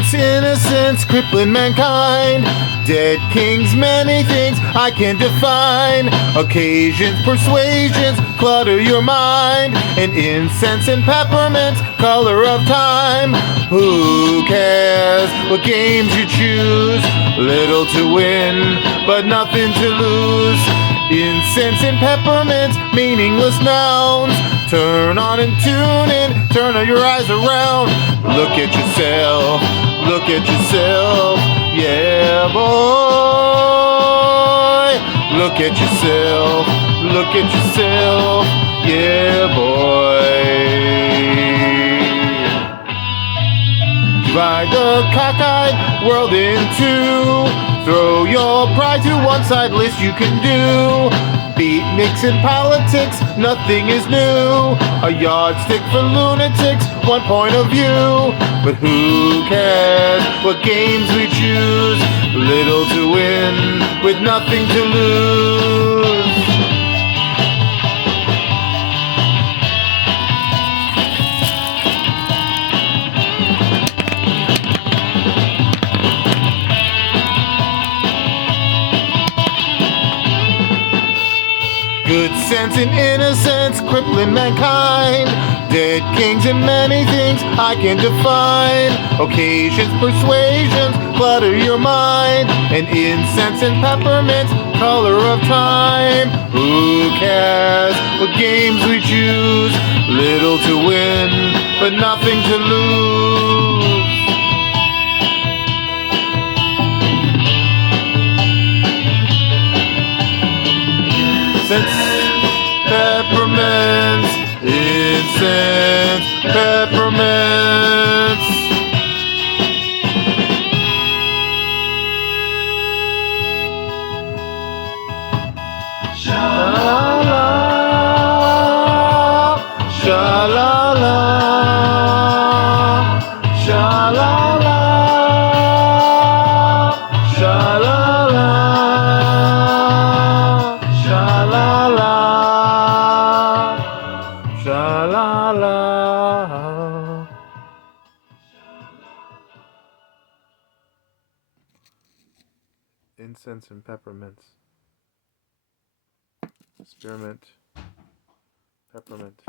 Incense, innocence, crippling mankind. Dead kings, many things I can't define. Occasions, persuasions, clutter your mind. And incense and peppermints, color of time. Who cares what games you choose? Little to win, but nothing to lose. Incense and peppermints, meaningless nouns. Turn on and tune in, turn your eyes around. Look at yourself, look at yourself, yeah boy. Look at yourself, look at yourself, yeah boy. Divide the cockeyed world in two. Throw your pride to one side, least you can do. Beatniks in politics, nothing is new. A yardstick for lunatics, one point of view. But who cares what games we choose? Little to win, with nothing to lose. Good sense and innocence, crippling mankind. Dead kings and many things I can define. Occasions, persuasions, clutter your mind. And incense and peppermints, color of time. Who cares what games we choose? Little to win, but nothing to lose. Peppermints, incense, peppermints. Sha-la-la, sha-la-la, sha-la-la, sha-la-la, sha-la-la. Sha-la-la. Incense and peppermints. Spearmint. Peppermint.